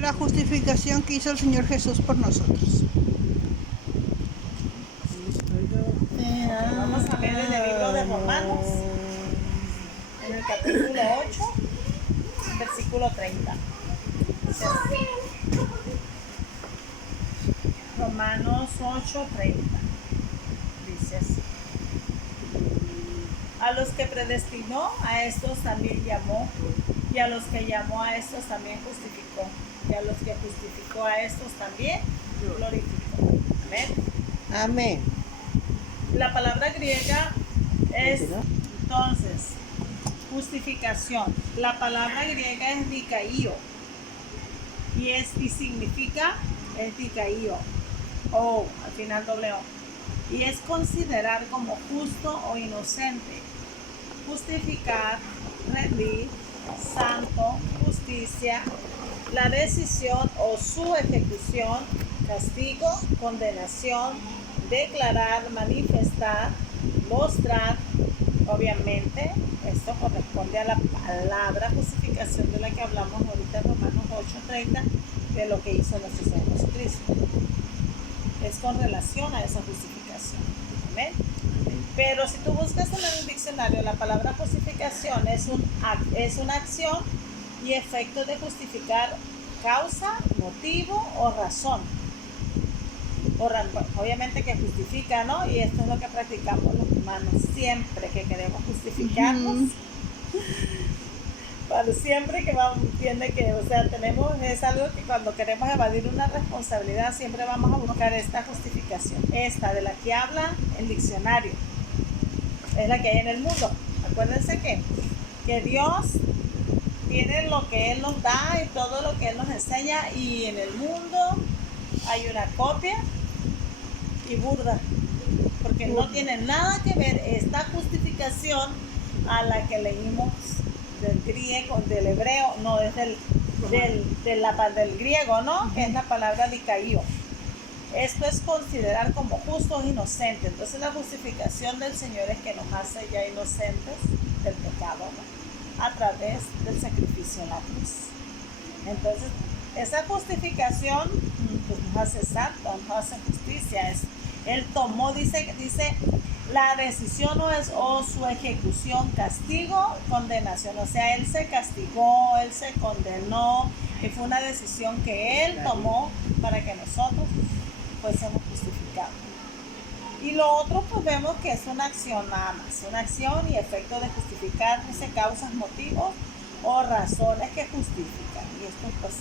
La justificación que hizo el Señor Jesús por nosotros. Vamos a leer en el libro de Romanos, en el capítulo 8, versículo 30. Dice así. Romanos 8, 30. Dice así. A los que predestinó, a estos también llamó, y a los que llamó, a estos también justificó, y a los que justificó, a estos también glorificó. Amén. Amén. La palabra griega es, entonces, justificación. La palabra griega es dikaio, y significa, es dikaio, o al final doble O, y es considerar como justo o inocente. Justificar, rendir, santo, justicia, la decisión o su ejecución, castigo, condenación, declarar, manifestar, mostrar. Obviamente, esto corresponde a la palabra justificación de la que hablamos ahorita en Romanos 8:30, de lo que hizo nuestro Señor Jesucristo. Es con relación a esa justificación. Amén. Pero si tú buscas en el diccionario, la palabra justificación es una acción y efecto de justificar causa, motivo o razón. Obviamente que justifica, ¿no? Y esto es lo que practicamos los humanos siempre que queremos justificarnos. Bueno, siempre que vamos, entiende que, o sea, es algo que cuando queremos evadir una responsabilidad siempre vamos a buscar esta justificación, esta de la que habla el diccionario. Es la que hay en el mundo. Acuérdense que Dios tiene lo que Él nos da y todo lo que Él nos enseña, y en el mundo hay una copia y burda, porque no tiene nada que ver esta justificación a la que leímos del griego, del hebreo, no, es del griego, ¿no? Que es la palabra dikaio. Esto es considerar como justos e inocentes. Entonces la justificación del Señor es que nos hace ya inocentes del pecado, ¿no? A través del sacrificio en la cruz. Entonces, esa justificación pues, nos hace santos, nos hace justicia. Él tomó, dice, la decisión o su ejecución, castigo, condenación. O sea, Él se castigó, Él se condenó, y fue una decisión que Él tomó para que nosotros fuésemos justificados. Y lo otro, pues vemos que es una acción nada más, una acción y efecto de justificar, dice, causas, motivos o razones que justifican. Y esto, pues,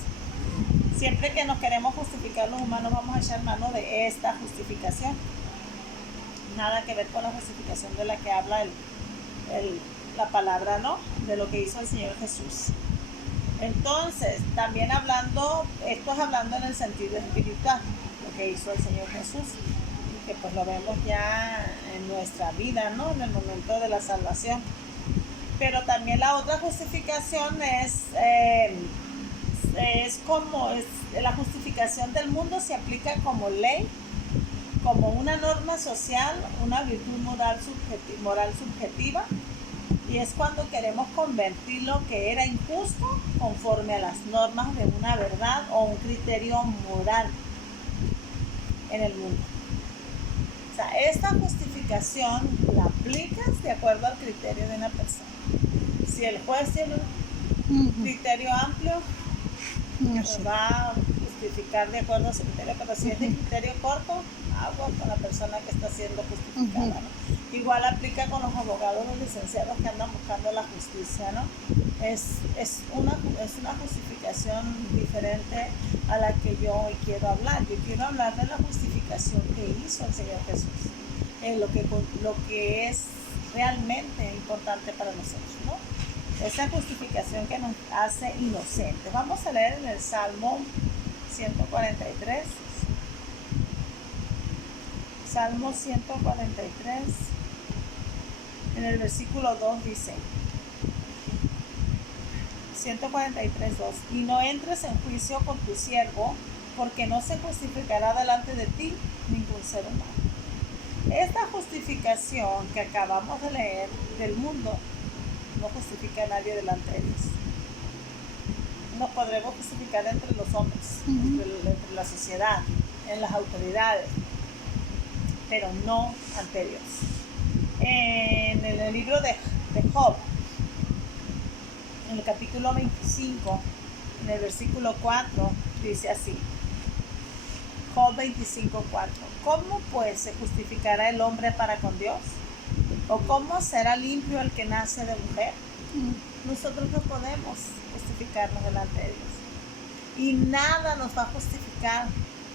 siempre que nos queremos justificar los humanos, vamos a echar mano de esta justificación. Nada que ver con la justificación de la que habla la palabra, ¿no? De lo que hizo el Señor Jesús. Entonces, también esto es hablando en el sentido espiritual, lo que hizo el Señor Jesús, y que pues lo vemos ya en nuestra vida, ¿no? En el momento de la salvación. Pero también la otra justificación es la justificación del mundo se aplica como ley, como una norma social, una virtud moral subjetiva, y es cuando queremos convertir lo que era injusto conforme a las normas de una verdad o un criterio moral en el mundo. O sea, esta justificación la aplicas de acuerdo al criterio de una persona. Si el juez tiene un criterio amplio, pues va a justificar de acuerdo a su criterio, pero si es de criterio corto, agua con la persona que está siendo justificada, ¿no? Igual aplica con los abogados, los licenciados que andan buscando la justicia, ¿no? Es una justificación diferente a la que yo hoy quiero hablar. Yo quiero hablar de la justificación que hizo el Señor Jesús, lo que es realmente importante para nosotros, ¿no? Esa justificación que nos hace inocentes. Vamos a leer en el Salmo 143. Salmo 143, en el versículo 2 dice, 143, 2, y no entres en juicio con tu siervo, porque no se justificará delante de ti ningún ser humano. Esta justificación que acabamos de leer del mundo no justifica a nadie delante de Dios. nos podremos justificar entre los hombres, Ujú. entre la sociedad, en las autoridades, pero no ante Dios. En el libro de Job, en el capítulo 25, en el versículo 4, dice así: Job 25:4. ¿Cómo pues se justificará el hombre para con Dios? ¿O cómo será limpio el que nace de mujer? Nosotros no podemos justificarnos delante de Dios. Y nada nos va a justificar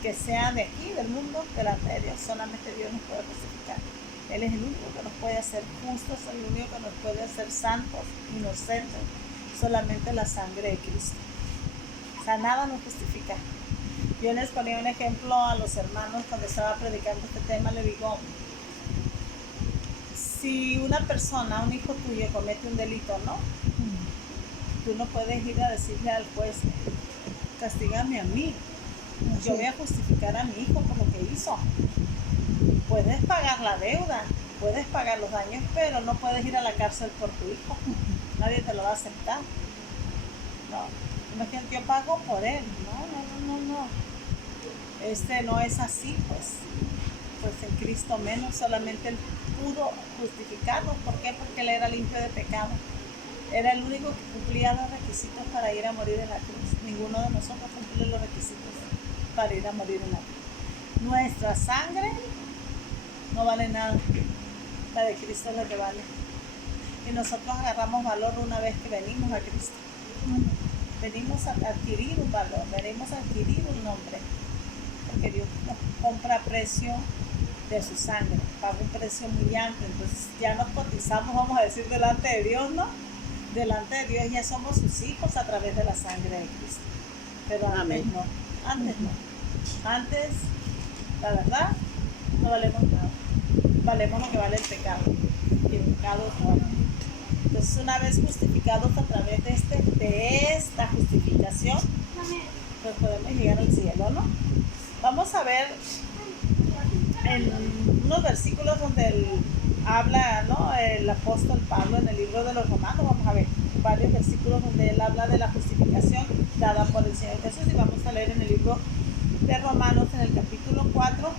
que sea de aquí, del mundo, delante de Dios. Solamente Dios nos puede justificar. Él es el único que nos puede hacer justos, el único que nos puede hacer santos, inocentes. Solamente la sangre de Cristo. O sea, nada nos justifica. Yo les ponía un ejemplo a los hermanos cuando estaba predicando este tema. Le digo, si una persona, un hijo tuyo comete un delito, ¿no? Tú no puedes ir a decirle al juez, castígame a mí. Yo voy a justificar a mi hijo por lo que hizo. Puedes pagar la deuda, puedes pagar los daños, pero no puedes ir a la cárcel por tu hijo. Nadie te lo va a aceptar. No, imagínate, yo pago por él. No. No es así, pues en Cristo menos, solamente Él pudo justificarnos. ¿Por qué? Porque Él era limpio de pecado. Era el único que cumplía los requisitos para ir a morir en la cruz. Ninguno de nosotros cumple los requisitos para ir a morir en la cruz. Nuestra sangre no vale nada. La de Cristo es la que vale. Y nosotros agarramos valor una vez que venimos a Cristo. Venimos a adquirir un valor, venimos a adquirir un nombre. Porque Dios nos compra a precio de su sangre, paga un precio muy amplio. Entonces ya nos cotizamos, vamos a decir, delante de Dios, ¿no? Delante de Dios ya somos sus hijos a través de la sangre de Cristo. Pero antes no, antes, la verdad, no valemos nada. Valemos lo que vale el pecado. Y el pecado es muerte. Entonces, una vez justificados a través de esta justificación, pues podemos llegar al cielo, ¿no? Vamos a ver en unos versículos donde él habla, ¿no? El apóstol Pablo en el libro de los Romanos. Vamos a ver varios versículos donde él habla de la justificación dada por el Señor Jesús, y vamos a leer en el libro de Romanos, en el capítulo 4,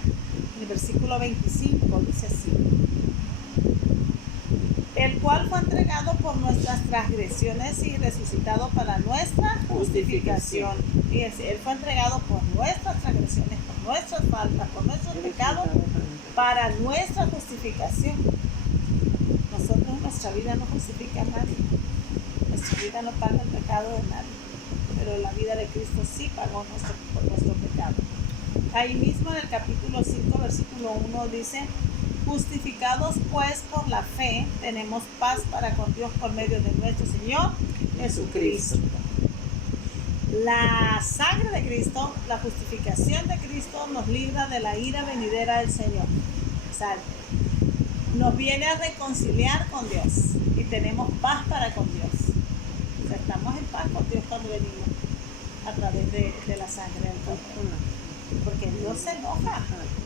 en el versículo 25, dice así: el cual fue entregado por nuestras transgresiones y resucitado para nuestra justificación. Fíjense, Él fue entregado por nuestras transgresiones, por nuestras faltas, por nuestros pecados, para nuestra justificación. Nosotros en nuestra vida no justifica a nadie. Nuestra vida no paga el pecado de nadie. Pero la vida de Cristo sí pagó por nuestro pecado. Ahí mismo en el capítulo 5, versículo 1 dice: justificados pues por la fe, tenemos paz para con Dios por medio de nuestro Señor Jesucristo. La sangre de Cristo, la justificación de Cristo, nos libra de la ira venidera del Señor. O sea, nos viene a reconciliar con Dios y tenemos paz para con Dios. O sea, estamos en paz con Dios cuando venimos a través de la sangre del Cordero. Porque Dios se enoja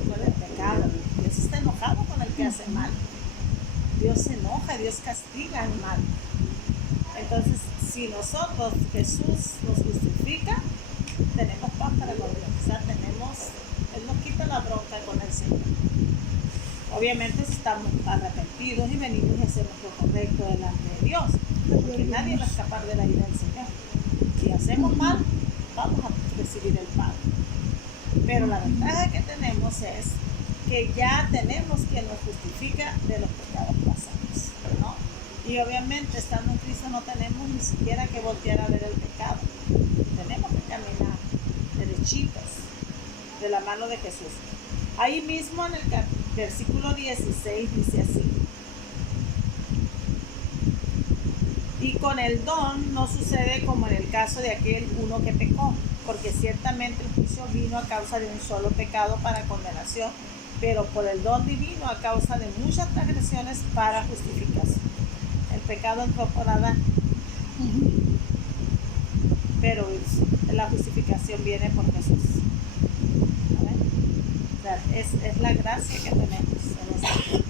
con el pecado. Dios está enojado con el que hace mal. Dios se enoja, Dios castiga el mal. Entonces, si nosotros, Jesús nos justifica, tenemos paz para con Dios. O sea, Él nos quita la bronca con el Señor. Obviamente, si estamos arrepentidos y venimos y hacemos lo correcto delante de Dios, porque nadie va a escapar de la ira del Señor. Si hacemos mal, vamos a recibir el pago. Pero la ventaja que tenemos es que ya tenemos quien nos justifica de los pecados pasados, ¿no? Y obviamente, estando en Cristo, no tenemos ni siquiera que voltear a ver el pecado. Tenemos que caminar derechitos de la mano de Jesús. Ahí mismo en el versículo 16 dice así: y con el don no sucede como en el caso de aquel uno que pecó, porque ciertamente el juicio vino a causa de un solo pecado para condenación, pero por el don divino a causa de muchas transgresiones para justificación. El pecado entró por Adán, pero la justificación viene por Jesús. O sea, es la gracia que tenemos en esta vida.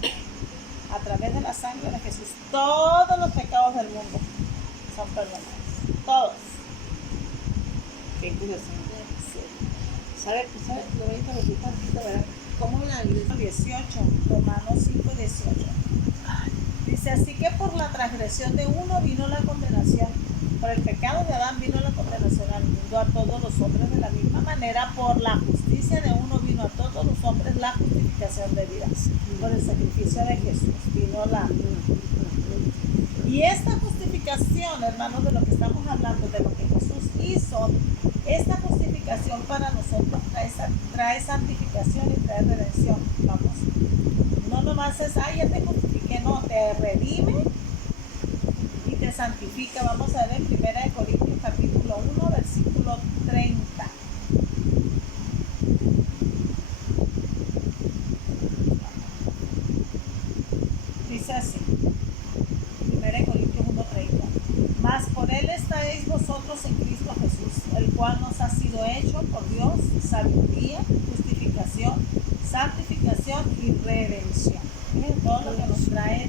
A través de la sangre de Jesús, todos los pecados del mundo son perdonados. Todos. interesante. ¿Sabe? Lo voy a interrumpir tantito, ¿verdad? ¿Cómo la iglesia? 18, Romanos 5, 18. Dice, así que por la transgresión de uno vino la condenación, por el pecado de Adán vino la condenación al mundo a todos los hombres, de la misma manera por la justicia de uno vino a todos los hombres la justificación de vidas, por el sacrificio de Jesús vino la... Y esta justificación, hermanos, de lo que estamos hablando, de lo que Jesús hizo, esta justificación para nosotros trae santificación y trae redención. Vamos, no nomás es, ay, ya te justifiqué, no, te redime y te santifica. Vamos a ver en 1 Corintios capítulo 1, versículo 30. Dice así, 1 Corintios 1, 30. Mas por él estáis vosotros en Cristo Jesús, el cual nos ha sido hecho por Dios sabiduría, justificación, santificación y redención. Todo lo que nos trae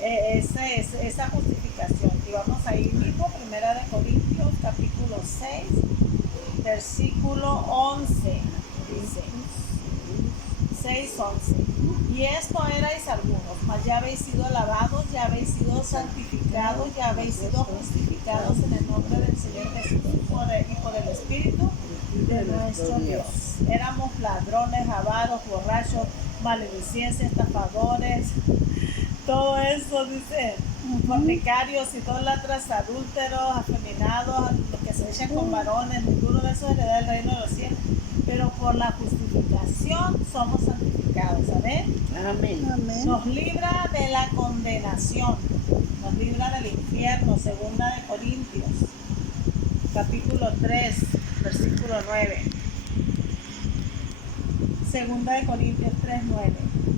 esa justificación. Y vamos a ir mismo, 1 Corintios capítulo 6, versículo 11. Dice 6, 11. Y esto erais algunos, mas ya habéis sido lavados, ya habéis sido santificados, ya habéis sido justificados en el nombre del Señor Jesús y por el Espíritu de nuestro Dios. Éramos ladrones, avaros, borrachos, maledicencia, estafadores, todo eso, dice, fornicarios, idólatras, adúlteros, afeminados, los que se echan con varones, ninguno de esos heredará el reino de los cielos. Pero por la justificación somos santificados, ¿saben? Amén. Amén. Nos libra de la condenación, nos libra del infierno. 2 Corintios, capítulo 3, versículo 9. 2 Corintios 3, 9.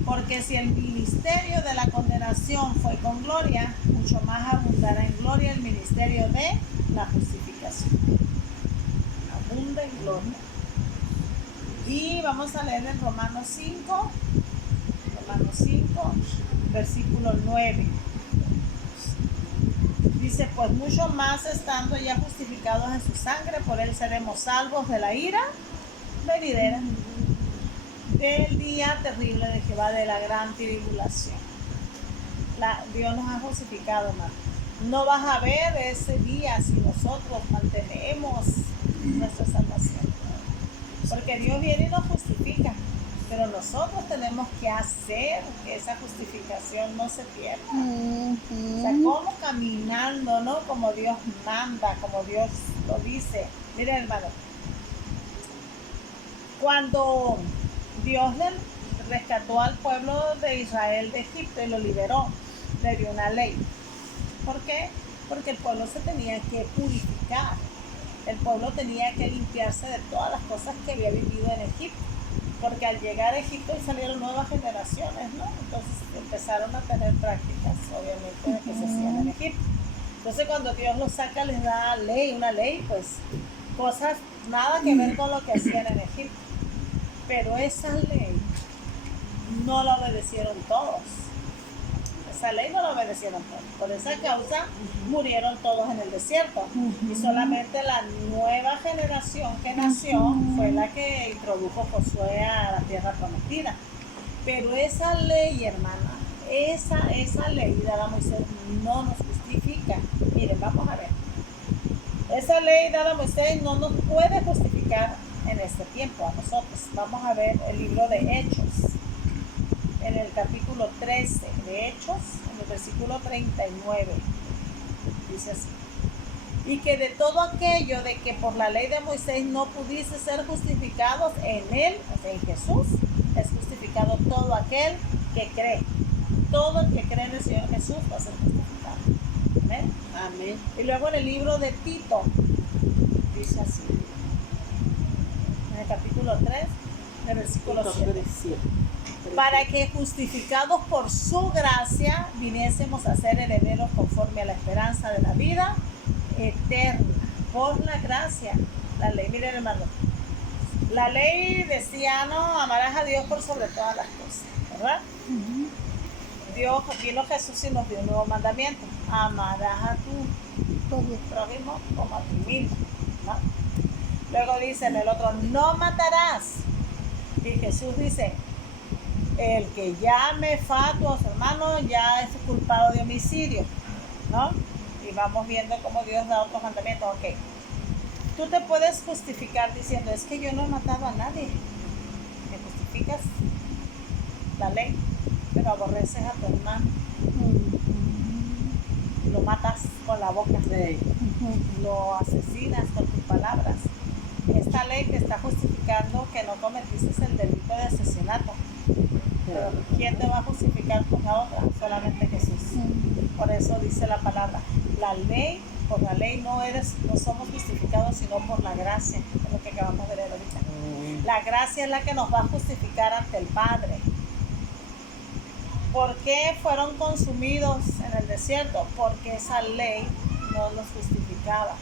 Porque si el ministerio de la condenación fue con gloria, mucho más abundará en gloria el ministerio de la justificación. Abunda en gloria. Y vamos a leer en Romanos 5, versículo 9. Dice, pues mucho más estando ya justificados en su sangre, por él seremos salvos de la ira venidera, del día terrible de Jehová, de la gran tribulación. Dios nos ha justificado, hermano. No vas a ver ese día si nosotros mantenemos nuestra salvación. Porque Dios viene y nos justifica, pero nosotros tenemos que hacer que esa justificación no se pierda. O sea, como caminando, ¿no? Como Dios manda, como Dios lo dice. Miren, hermano, cuando Dios le rescató al pueblo de Israel de Egipto y lo liberó, le dio una ley. ¿Por qué? Porque el pueblo se tenía que purificar. El pueblo tenía que limpiarse de todas las cosas que había vivido en Egipto, porque al llegar a Egipto salieron nuevas generaciones, ¿no? Entonces empezaron a tener prácticas, obviamente, que se hacían en Egipto. Entonces cuando Dios los saca, les da una ley, pues cosas nada que ver con lo que hacían en Egipto. Pero esa ley no la obedecieron todos. Esa ley no la obedecieron todos. Por esa causa murieron todos en el desierto. Y solamente la nueva generación que nació fue la que introdujo Josué a la tierra prometida. Pero esa ley, hermana, esa ley dada a Moisés no nos justifica. Miren, vamos a ver. Esa ley dada a Moisés no nos puede justificar en este tiempo a nosotros. Vamos a ver el libro de Hechos. En el capítulo 13 de Hechos, en el versículo 39, dice así: y que de todo aquello de que por la ley de Moisés no pudiese ser justificados, en él, o sea, en Jesús, es justificado todo aquel que cree. Todo el que cree en el Señor Jesús va a ser justificado. ¿Amén? Amén. Y luego en el libro de Tito, dice así, en el capítulo 3, en el versículo 7. Para que justificados por su gracia viniésemos a ser herederos conforme a la esperanza de la vida eterna. Por la gracia, la ley, miren, hermano, la ley decía, no, amarás a Dios por sobre todas las cosas, ¿verdad? Dios, vino Jesús y nos dio un nuevo mandamiento: amarás a tu prójimo como a ti mismo, ¿no? Luego dice en el otro, no matarás. Y Jesús dice, el que llame fatuo a su hermano ya es culpado de homicidio, ¿no? Y vamos viendo cómo Dios da otros mandamientos. Ok, tú te puedes justificar diciendo, es que yo no he matado a nadie. Te justificas la ley, pero aborreces a tu hermano. Lo matas con la boca, Sí. lo asesinas con tus palabras. Esta ley te está justificando que no cometiste el delito de asesinato. Pero ¿quién te va a justificar por la otra? Solamente Jesús. Por eso dice la palabra, la ley, por la ley no somos justificados, sino por la gracia, es lo que acabamos de leer ahorita. La gracia es la que nos va a justificar ante el Padre. ¿Por qué fueron consumidos en el desierto? Porque esa ley no los justificaba.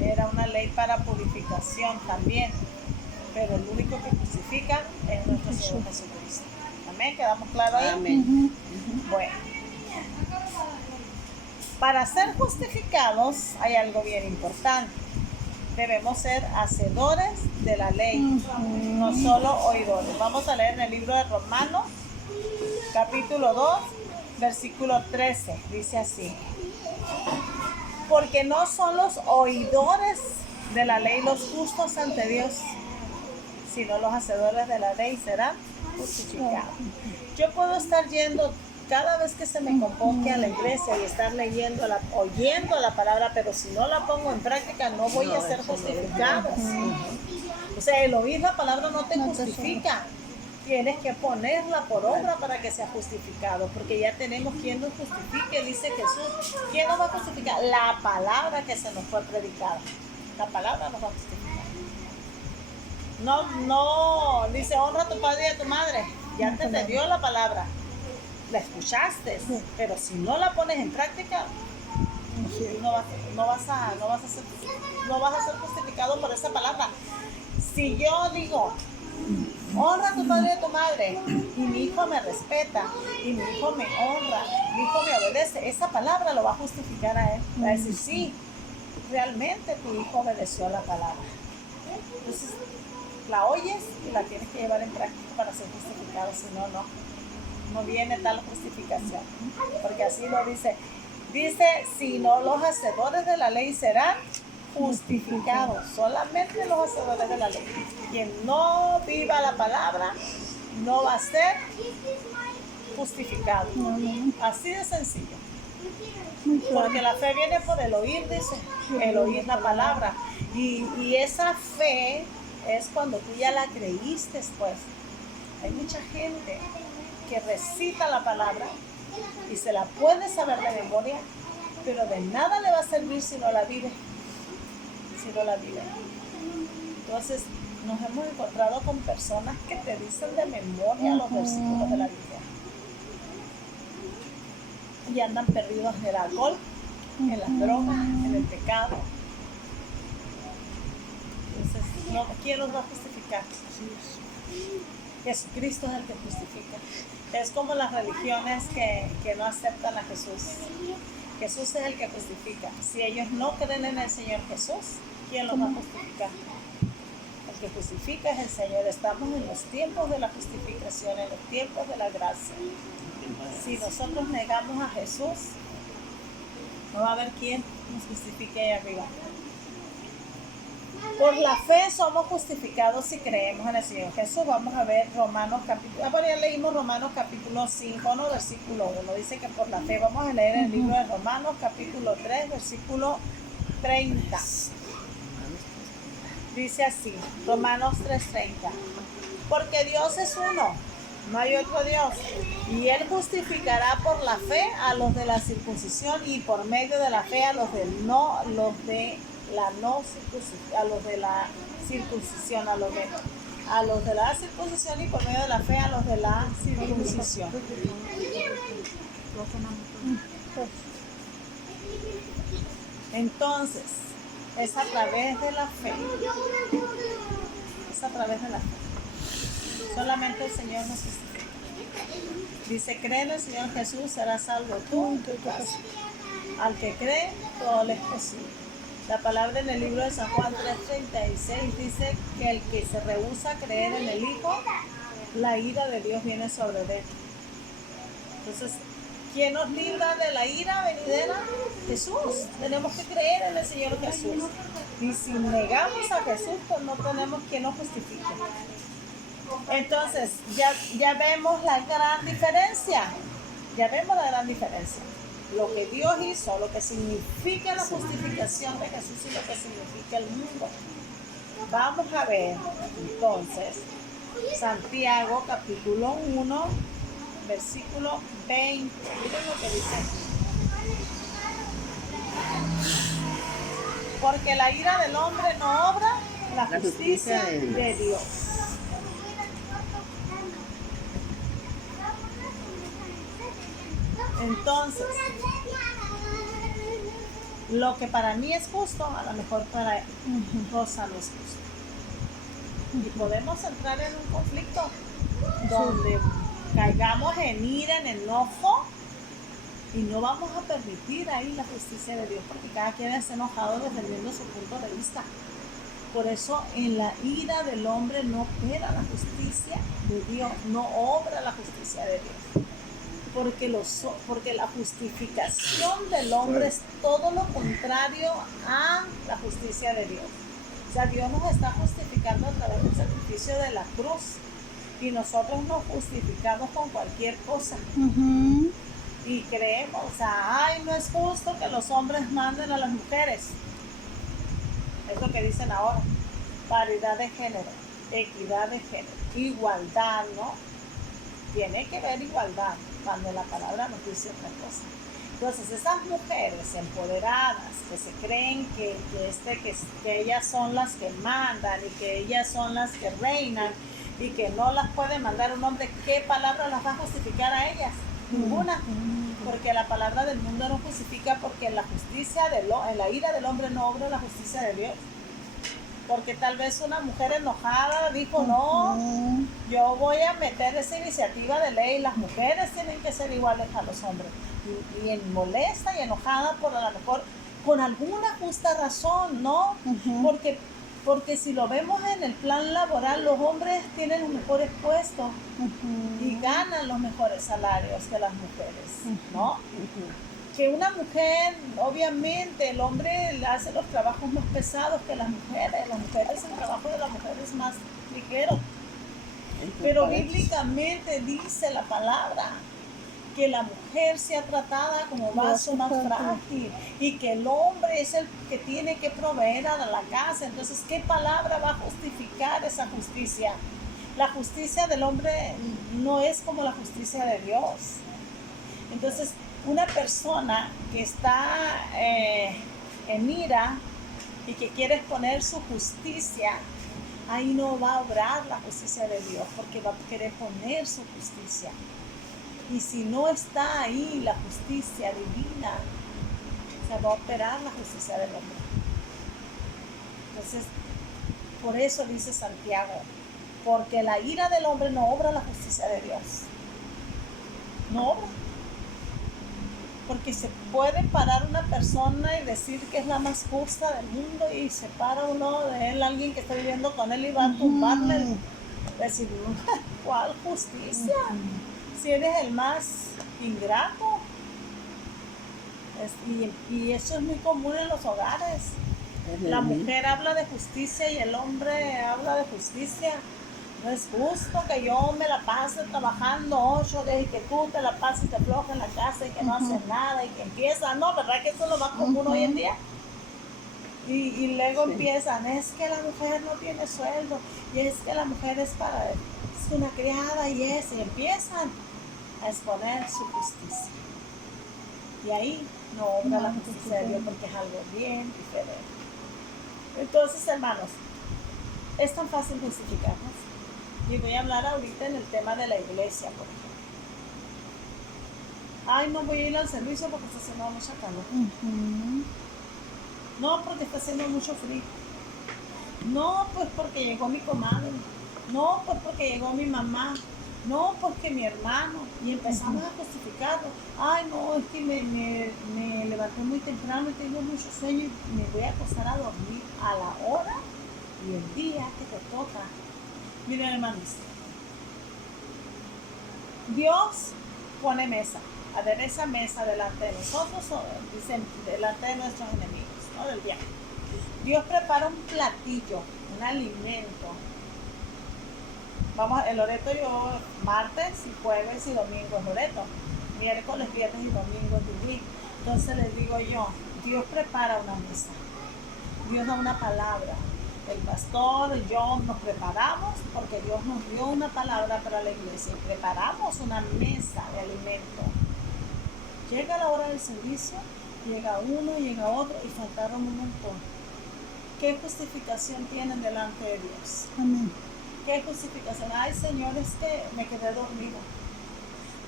Era una ley para purificación también. Pero el único que justifica es nuestro Señor Jesucristo. Amén, ¿quedamos claros ahí? Amén. Bueno, para ser justificados hay algo bien importante. Debemos ser hacedores de la ley, no solo oidores. Vamos a leer en el libro de Romanos, capítulo 2, versículo 13. Dice así: porque no son los oidores de la ley los justos ante Dios, sino los hacedores de la ley serán justificados. Yo puedo estar yendo cada vez que se me convoque a la iglesia y estar oyendo la palabra, pero si no la pongo en práctica no voy a ser justificado. O sea, el oír la palabra no te justifica. Tienes que ponerla por obra para que sea justificado, porque ya tenemos quien nos justifique, dice Jesús. ¿Quién nos va a justificar? La palabra que se nos fue predicada. La palabra nos va a justificar. No, dice, honra a tu padre y a tu madre. Ya te dio la palabra. La escuchaste, pero si no la pones en práctica, no vas a ser justificado por esa palabra. Si yo digo, honra a tu padre y a tu madre, y mi hijo me respeta, y mi hijo me honra, mi hijo me obedece, esa palabra lo va a justificar a él. Va a decir, sí, realmente tu hijo obedeció a la palabra. Entonces, la oyes y la tienes que llevar en práctica para ser justificado, si no, no viene tal justificación, porque así lo dice, sino los hacedores de la ley serán justificados, solamente los hacedores de la ley. Quien no viva la palabra no va a ser justificado, así de sencillo, porque la fe viene por el oír, dice, el oír la palabra, y esa fe es cuando tú ya la creíste, pues. Hay mucha gente que recita la palabra y se la puede saber de memoria, pero de nada le va a servir si no la vive. Entonces, nos hemos encontrado con personas que te dicen de memoria los versículos de la Biblia y andan perdidos en el alcohol, en las drogas, en el pecado. Entonces, ¿quién los va a justificar? Jesucristo es el que justifica. Es como las religiones que no aceptan a Jesús. Jesús es el que justifica. Si ellos no creen en el Señor Jesús, ¿quién los va a justificar? El que justifica es el Señor. Estamos en los tiempos de la justificación, en los tiempos de la gracia. Si nosotros negamos a Jesús, no va a haber quien nos justifique ahí arriba. Por la fe somos justificados si creemos en el Señor Jesús. Vamos a ver Romanos capítulo, ya leímos Romanos capítulo 5, no, versículo 1. Dice que por la fe, vamos a leer el libro de Romanos capítulo 3, versículo 30. Dice así, Romanos 3:30. Porque Dios es uno, no hay otro Dios, y Él justificará por la fe a los de la circuncisión y por medio de la fe a los de la circuncisión, a los de la circuncisión y por medio de la fe a los de la circuncisión. Entonces, es a través de la fe. Solamente el Señor nos justifica. Dice, cree en el Señor Jesús, serás salvo tú y tu casa. Al que cree, todo le es posible. La palabra en el libro de San Juan 3:36 dice que el que se rehúsa a creer en el Hijo, la ira de Dios viene sobre él. Entonces, ¿quién nos libra de la ira venidera? Jesús. Tenemos que creer en el Señor Jesús. Y si negamos a Jesús, pues no tenemos quien nos justifique. Entonces, ya vemos la gran diferencia. Ya vemos la gran diferencia. Lo que Dios hizo, lo que significa la justificación de Jesús y lo que significa el mundo. Vamos a ver, entonces, Santiago capítulo 1, versículo 20. Miren lo que dice aquí. Porque la ira del hombre no obra la justicia de Dios. Entonces, lo que para mí es justo, a lo mejor para Rosa no es justo. Y podemos entrar en un conflicto donde caigamos en ira, en enojo, y no vamos a permitir ahí la justicia de Dios, porque cada quien está enojado defendiendo su punto de vista. Por eso en la ira del hombre no opera la justicia de Dios, no obra la justicia de Dios. Porque la justificación del hombre es todo lo contrario a la justicia de Dios. O sea, Dios nos está justificando a través del sacrificio de la cruz y nosotros nos justificamos con cualquier cosa. Y creemos, o sea, ay, no es justo que los hombres manden a las mujeres. Es lo que dicen ahora. Paridad de género, equidad de género, igualdad, ¿no? Tiene que ver igualdad, cuando la palabra nos dice otra cosa. Entonces, esas mujeres empoderadas que se creen que ellas son las que mandan y que ellas son las que reinan y que no las puede mandar un hombre, ¿qué palabra las va a justificar a ellas? Ninguna. Porque la palabra del mundo no justifica, porque en la ira del hombre no obra la justicia de Dios. Porque tal vez una mujer enojada dijo, no, yo voy a meter esa iniciativa de ley, las mujeres tienen que ser iguales a los hombres. Y molesta y enojada por a lo mejor con alguna justa razón, ¿no? Porque si lo vemos en el plan laboral, los hombres tienen los mejores puestos y ganan los mejores salarios que las mujeres, ¿no? Que una mujer, obviamente, el hombre hace los trabajos más pesados que las mujeres, el trabajo de las mujeres es más ligero. Pero bíblicamente dice la palabra que la mujer sea tratada como vaso más frágil y que el hombre es el que tiene que proveer a la casa. Entonces, ¿qué palabra va a justificar esa justicia? La justicia del hombre no es como la justicia de Dios. Entonces, una persona que está en ira y que quiere exponer su justicia, ahí no va a obrar la justicia de Dios, porque va a querer poner su justicia. Y si no está ahí la justicia divina, se va a operar la justicia del hombre. Entonces, por eso dice Santiago, porque la ira del hombre no obra la justicia de Dios. No obra. Porque se puede parar una persona y decir que es la más justa del mundo y se para uno de él, alguien que está viviendo con él y va a tumbarle. Decir, ¿cuál justicia? Si eres el más ingrato. Y eso es muy común en los hogares. La mujer habla de justicia y el hombre habla de justicia. No es justo que yo me la pase trabajando 8 días y que tú te la pases de floja en la casa y que no haces nada y que empiezan, ¿no? ¿Verdad que eso es lo más común hoy en día? Y luego empiezan, es que la mujer no tiene sueldo y es que la mujer es una criada y empiezan a exponer su justicia. Y ahí no obra la justicia de Dios porque es algo bien diferente. Entonces, hermanos, es tan fácil justificarnos. Y voy a hablar ahorita en el tema de la iglesia, por ejemplo. Ay, no voy a ir al servicio porque está haciendo mucha calor. No, porque está haciendo mucho frío. No, pues porque llegó mi comadre. No, pues porque llegó mi mamá. No, porque mi hermano. Y empezamos a justificarlo. Ay, no, es que me levanté muy temprano y tengo mucho sueño y me voy a acostar a dormir a la hora y el día que te toca. Miren, hermanos, Dios pone mesa, adereza mesa delante de nosotros, o dicen delante de nuestros enemigos, ¿no? Del diablo. Dios prepara un platillo, un alimento. Vamos, el Loreto yo martes y jueves y domingo es Loreto, miércoles, viernes y domingo es Lili. Entonces les digo yo, Dios prepara una mesa, Dios da una palabra. El pastor y yo nos preparamos porque Dios nos dio una palabra para la iglesia y preparamos una mesa de alimento. Llega la hora del servicio, llega uno, llega otro y faltaron un montón. ¿Qué justificación tienen delante de Dios? Amén. ¿Qué justificación? Ay, Señor, es que me quedé dormido.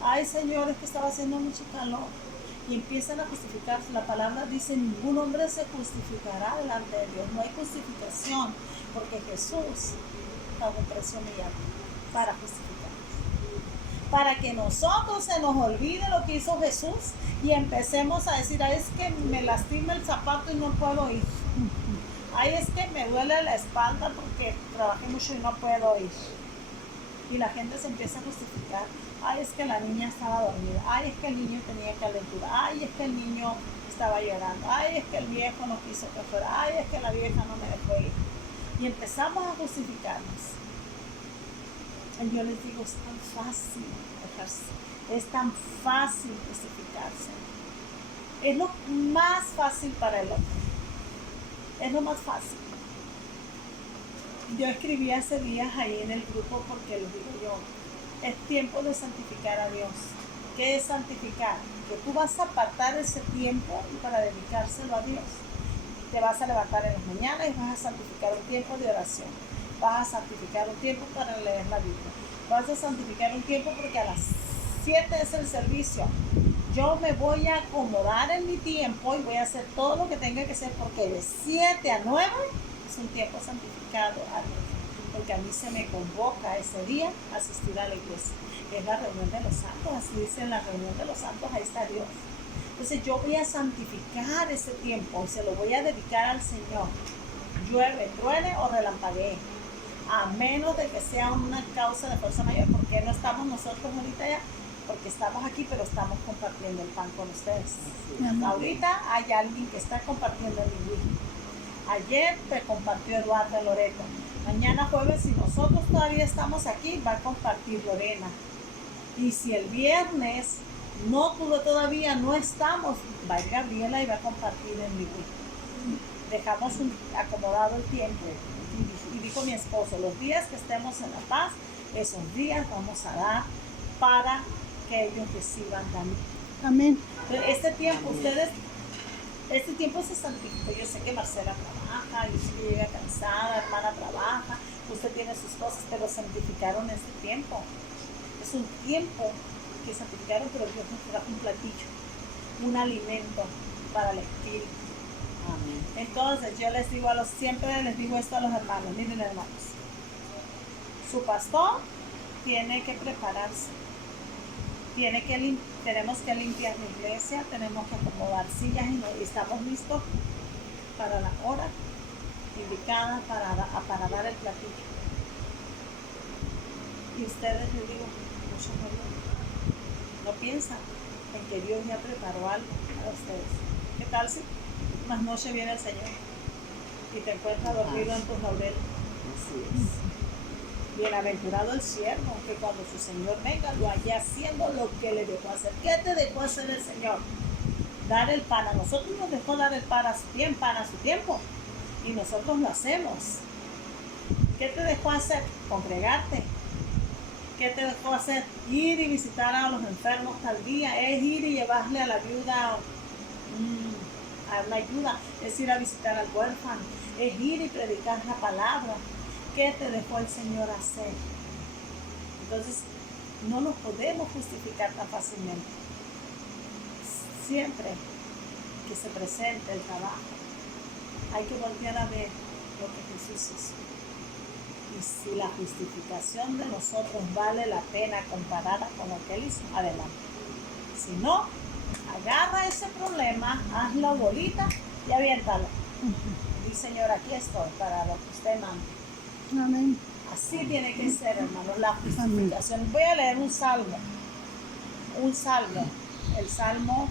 Ay, Señor, es que estaba haciendo mucho calor. Y empiezan a justificarse. La palabra dice, ningún hombre se justificará delante de Dios. No hay justificación, porque Jesús pagó un precio muy alto para justificarnos. Para que nosotros se nos olvide lo que hizo Jesús y empecemos a decir, ay, es que me lastima el zapato y no puedo ir. Ay, es que me duele la espalda porque trabajé mucho y no puedo ir. Y la gente se empieza a justificar. Ay, es que la niña estaba dormida. Ay, es que el niño tenía calentura. Ay, es que el niño estaba llorando. Ay, es que el viejo no quiso que fuera. Ay, es que la vieja no me dejó ir. Y empezamos a justificarnos. Y yo les digo, es tan fácil dejarse. Es tan fácil justificarse. Es lo más fácil para el hombre. Es lo más fácil. Yo escribí hace días ahí en el grupo porque les digo yo, es tiempo de santificar a Dios. ¿Qué es santificar? Que tú vas a apartar ese tiempo para dedicárselo a Dios. Te vas a levantar en las mañanas y vas a santificar un tiempo de oración. Vas a santificar un tiempo para leer la Biblia. Vas a santificar un tiempo porque a las 7 es el servicio. Yo me voy a acomodar en mi tiempo y voy a hacer todo lo que tenga que hacer porque de 7 a 9 es un tiempo santificado a Dios. Porque a mí se me convoca ese día a asistir a la iglesia. Es la reunión de los santos, así dice en la reunión de los santos, ahí está Dios. Entonces yo voy a santificar ese tiempo y se lo voy a dedicar al Señor. Llueve, truene o relampaguee. A menos de que sea una causa de fuerza mayor. ¿Por qué no estamos nosotros ahorita allá? Porque estamos aquí, pero estamos compartiendo el pan con ustedes. Amén. Ahorita hay alguien que está compartiendo el lingüístico. Ayer te compartió Eduardo Loreto. Mañana jueves, si nosotros todavía estamos aquí, va a compartir Lorena. Y si el viernes todavía no estamos, va a ir Gabriela y va a compartir el lingüístico. Dejamos acomodado el tiempo. Y dijo mi esposo, los días que estemos en La Paz, esos días vamos a dar para que ellos reciban también. Amén. Este tiempo, este tiempo se santifica. Yo sé que Marcela trabaja, yo sé que llega cansada, hermana trabaja, usted tiene sus cosas, pero santificaron este tiempo. Es un tiempo que santificaron, pero Dios nos trajo un platillo, un alimento para el espíritu. Amén. Entonces yo siempre les digo esto a los hermanos, miren hermanos, su pastor tiene que prepararse, tenemos que limpiar la iglesia, tenemos que acomodar sillas y estamos listos para la hora indicada para dar el platillo. Y ustedes, les digo, muchos no piensan en que Dios ya preparó algo para ustedes. ¿Qué tal si más noche viene el Señor y te encuentras dormido en tus laureles? Así es. Bienaventurado el siervo, que cuando su Señor venga lo haya haciendo lo que le dejó hacer. ¿Qué te dejó hacer el Señor? Dar el pan. A nosotros nos dejó dar el pan a su tiempo. Y nosotros lo hacemos. ¿Qué te dejó hacer? Congregarte. ¿Qué te dejó hacer? Ir y visitar a los enfermos tal día. Es ir y llevarle a la viuda a una ayuda. Es ir a visitar al huérfano. Es ir y predicar la palabra. ¿Qué te dejó el Señor hacer? Entonces, no nos podemos justificar tan fácilmente. Siempre que se presente el trabajo, hay que voltear a ver lo que Jesús hizo. Y si la justificación de nosotros vale la pena comparada con lo que Él hizo, adelante. Si no, agarra ese problema, hazlo bolita y aviéntalo. Y Señor, aquí estoy para lo que usted manda. Amén. Así tiene que ser, hermanos, la justificación. Voy a leer un salmo. El Salmo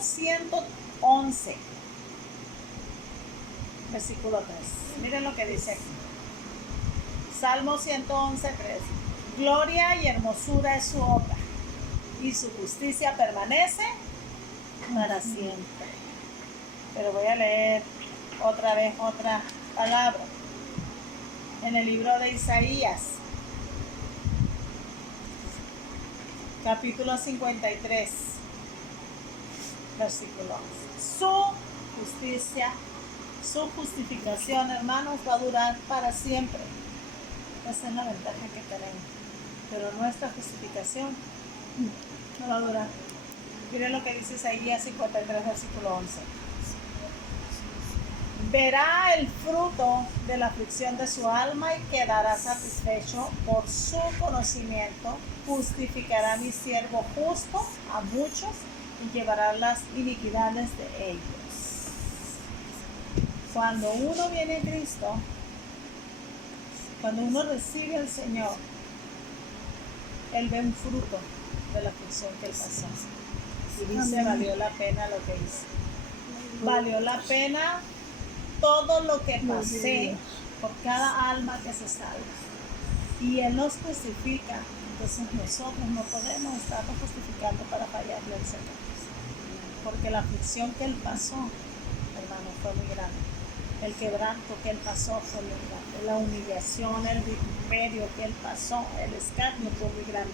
111, versículo 3. Miren lo que dice aquí. Salmo 111, 3. Gloria y hermosura es su obra, y su justicia permanece para siempre. Pero voy a leer otra vez otra palabra. En el libro de Isaías, capítulo 53, versículo 11. Su justicia, su justificación, hermanos, va a durar para siempre. Esa es la ventaja que tenemos. Pero nuestra justificación no va a durar. Miren lo que dice Isaías 53, versículo 11. Verá el fruto de la aflicción de su alma y quedará satisfecho por su conocimiento. Cristificará a mi siervo justo a muchos y llevará las iniquidades de ellos. Cuando uno viene a Cristo, cuando uno recibe al Señor, Él ve un fruto de la aflicción que Él pasó. Y dice, valió la pena lo que hice. Valió la pena todo lo que pasé por cada alma que se salva. Y Él nos justifica. Entonces nosotros no podemos estarnos justificando para fallarle al Señor. Porque la aflicción que Él pasó, hermano, fue muy grande. El quebranto que Él pasó fue muy grande. La humillación, el vituperio que Él pasó, el escarnio fue muy grande.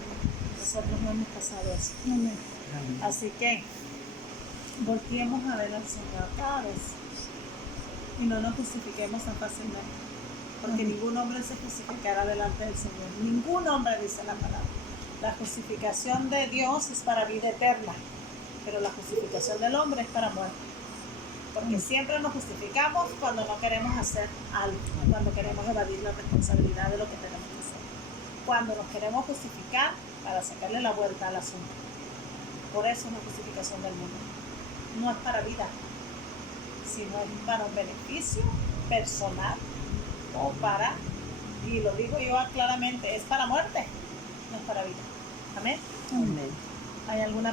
Nosotros no hemos pasado eso. Así que volteemos a ver al Señor cada vez y no nos justifiquemos tan fácilmente, porque ningún hombre se justificará delante del Señor. Ningún hombre, dice la palabra. La justificación de Dios es para vida eterna, pero la justificación del hombre es para muerte. Porque siempre nos justificamos cuando no queremos hacer algo, cuando queremos evadir la responsabilidad de lo que tenemos que hacer, cuando nos queremos justificar para sacarle la vuelta al asunto. Por eso es la justificación del mundo. No es para vida, sino es para un beneficio personal o para, y lo digo yo claramente, es para muerte, no es para vida. Amén. Amén. ¿Hay alguna